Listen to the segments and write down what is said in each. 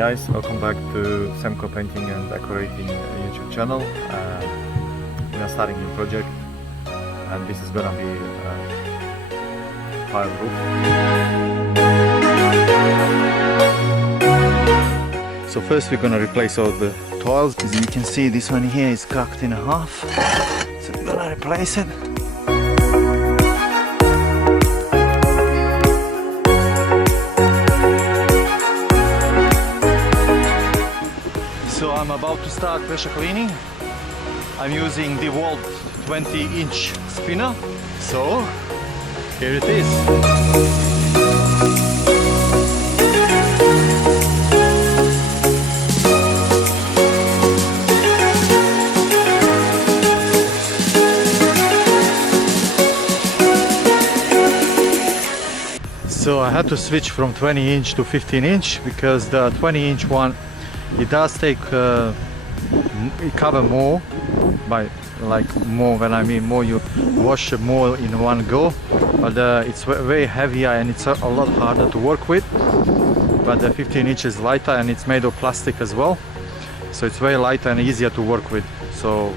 guys, welcome back to Samco Painting and Decorating YouTube channel. We are starting a new project and this is gonna be tile roof. So first we're gonna replace all the tiles. As you can see, this one here is cracked in half, so we're gonna replace it. So I'm about to start pressure cleaning. I'm using the DeWalt 20-inch spinner. So here it is. So I had to switch from 20-inch to 15-inch because the 20-inch one, it does take it cover more, by like more, when I mean more, you wash more in one go, but it's very heavier and it's a lot harder to work with. But the 15-inch is lighter and it's made of plastic as well, so it's very lighter and easier to work with. So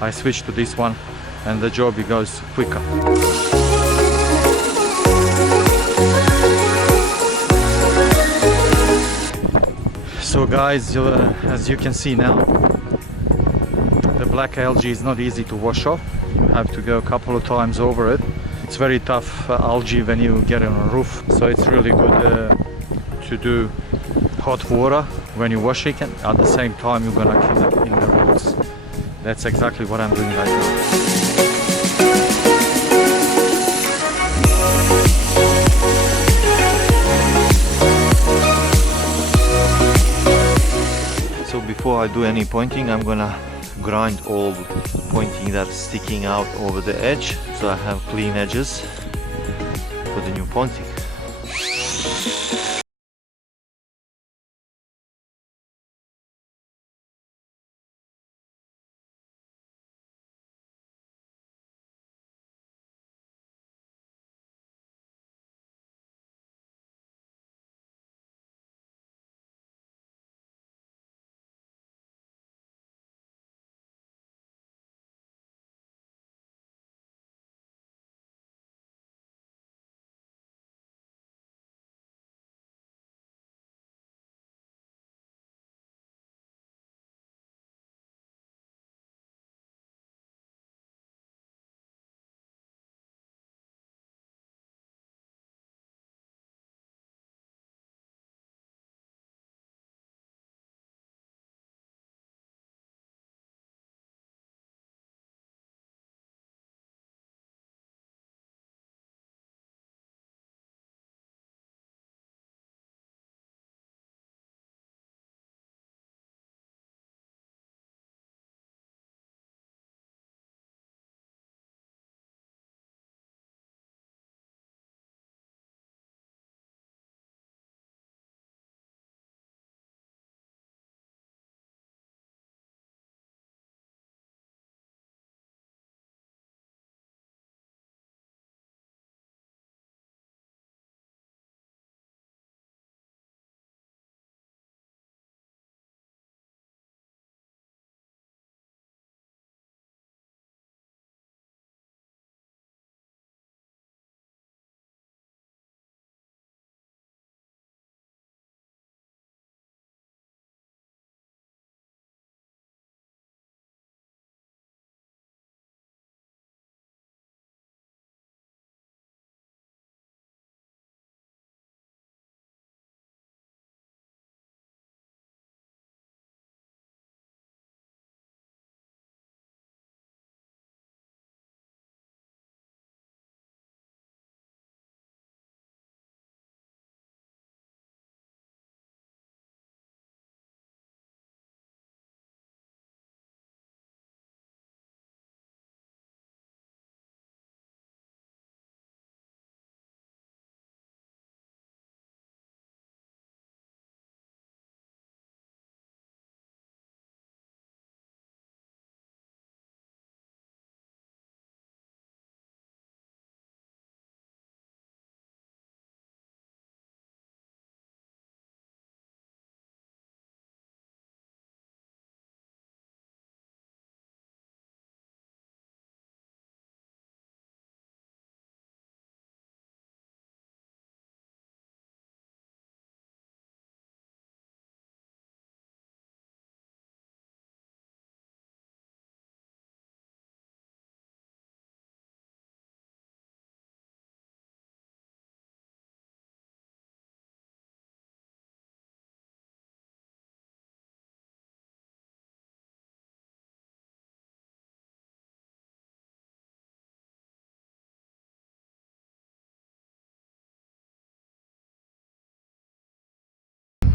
I switched to this one and the job goes quicker. So guys, as you can see now, the black algae is not easy to wash off. You have to go a couple of times over it. It's very tough algae when you get it on a roof. So it's really good to do hot water when you wash it, and at the same time you're gonna kill it in the roots. That's exactly what I'm doing right now. So before I do any pointing, I'm gonna grind all the pointing that's sticking out over the edge, so I have clean edges for the new pointing.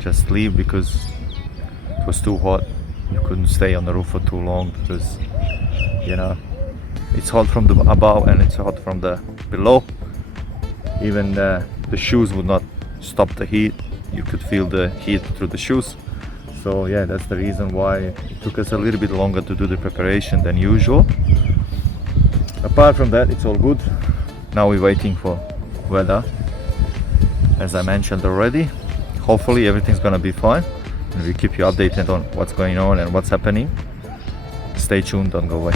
just leave because it was too hot. You couldn't stay on the roof for too long because, you know, it's hot from the above and it's hot from the below. Even the shoes would not stop the heat. You could feel the heat through the shoes. So yeah, that's the reason why it took us a little bit longer to do the preparation than usual. Apart from that, it's all good. Now we're waiting for weather, as I mentioned already. Hopefully everything's gonna be fine, and we'll keep you updated on what's going on and what's happening. Stay tuned, don't go away.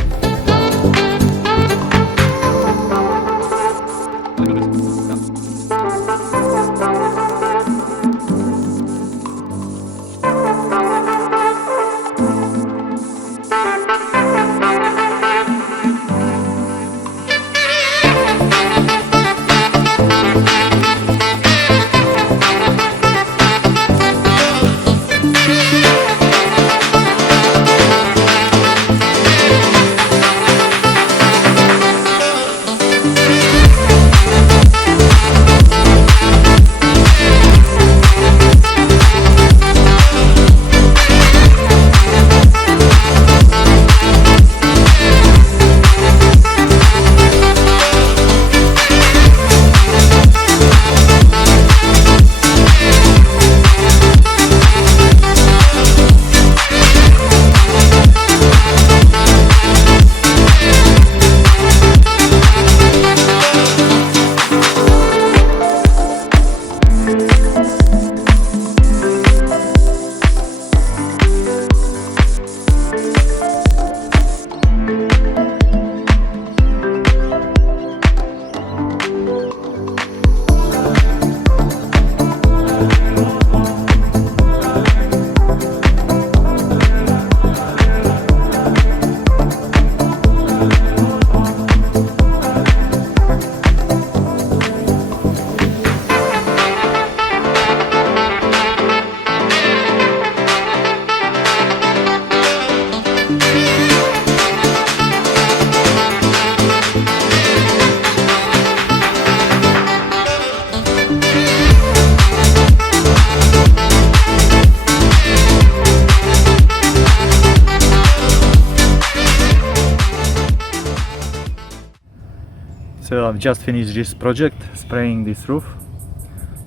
So I've just finished this project, spraying this roof.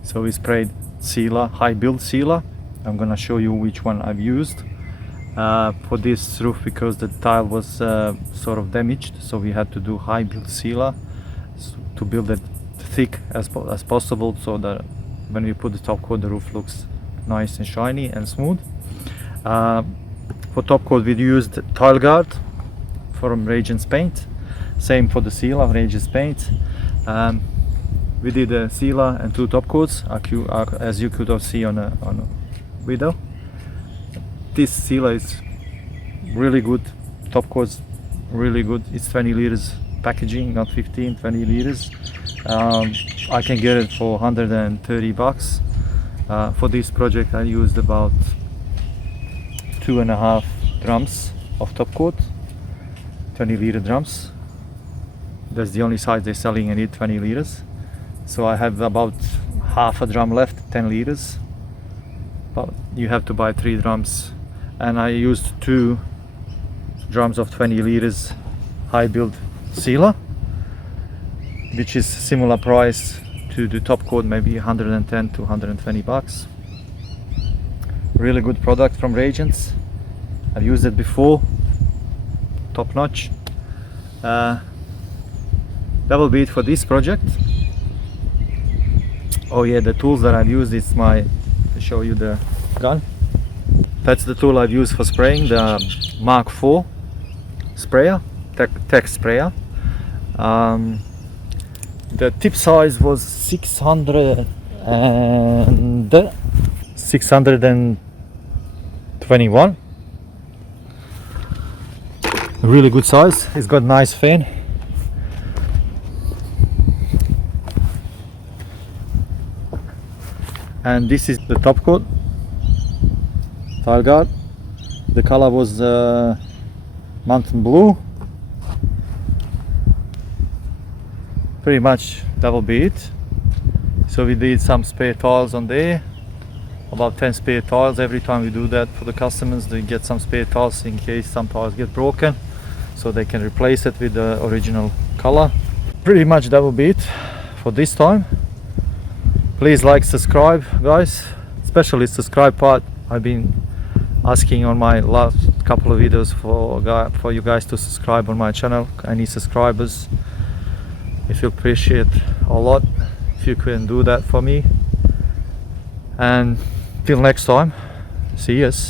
So we sprayed sealer, high build sealer. I'm gonna show you which one I've used for this roof because the tile was sort of damaged. So we had to do high build sealer to build it thick as possible, so that when we put the top coat, the roof looks nice and shiny and smooth. For top coat, we used tile guard from Regent's Paint. Same for the sealer, Regent's Paint. We did a sealer and 2 top coats, as you could see on a video. This sealer is really good. Top coat's really good. It's 20 liters packaging, not 15, 20 liters. I can get it for $130. For this project, I used about 2.5 drums of top coat, 20 liter drums. That's the only size they're selling in it, 20 liters. So I have about half a drum left, 10 liters. But you have to buy 3 drums. And I used 2 drums of 20 liters high build sealer, which is similar price to the top coat, maybe 110 to 120 bucks. Really good product from Regents. I've used it before, top notch. That will be it for this project. Oh yeah, the tools that I've used is to show you the gun. That's the tool I've used for spraying, the Mark IV sprayer, tech sprayer. The tip size was 621. Really good size. It's got nice fan. And this is the top coat, tile guard. The color was mountain blue. Pretty much that will be it. So we did some spare tiles on there, about 10 spare tiles. Every time we do that for the customers, they get some spare tiles in case some tiles get broken, so they can replace it with the original color. Pretty much that will be it for this time. Please like, subscribe, guys, especially subscribe part. I've been asking on my last couple of videos for you guys to subscribe on my channel. I need subscribers. If you appreciate a lot, if you can do that for me. And till next time, see yous.